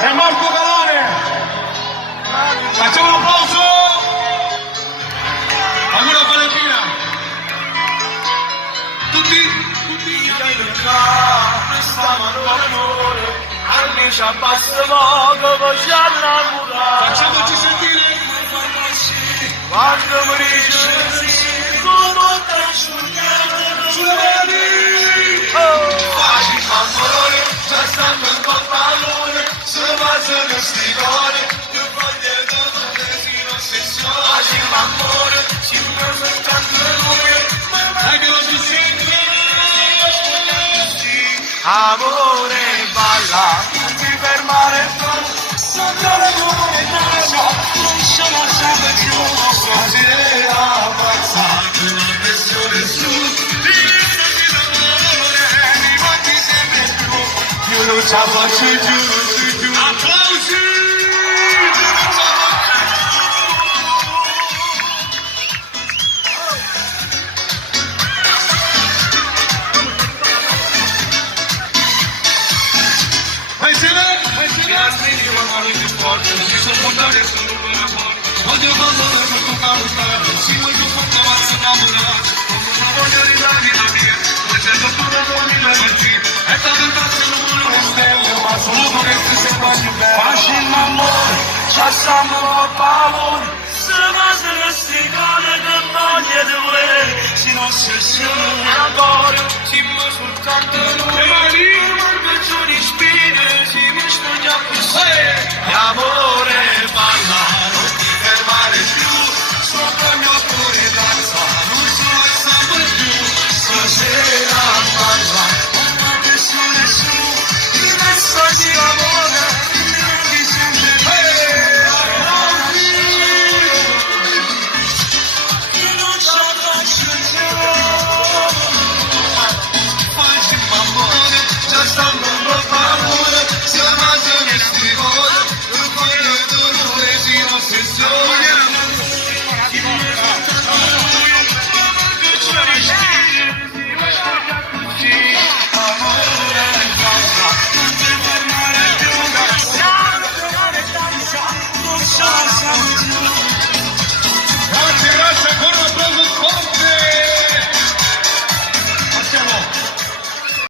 e Marco Calone. Facciamo un applauso a quella Valentina. Tutti stavano l'amore, anche ci abbassa poco, poi ci innamorati. Facciamoci sentire quando mi dice come te sull'eri. Facci amore, già stanno in pantalone, se facciano sti cori, io voglio che si non si sono. Facci amore, ci muove tanto l'amore, ma che non si sente. Amore, balla, non ti fermare, sopra le nuvole d'anno, non sono sempre più, quasi la passata, la pressione su, dimmi l'amore, mi manchi sempre più, io non ce la faccio giù, applausi! Voglio parlare per toccare stare, si voglio fatto mazzo innamorato, non voglio ridare la mia, non c'è tutto con le magie, e t'avventarsi non vuole le stelle, ma solo che ti sembra più bello. Facci l'amore, ci stiamo a pavone, se va se ne sticare che voglia di volere.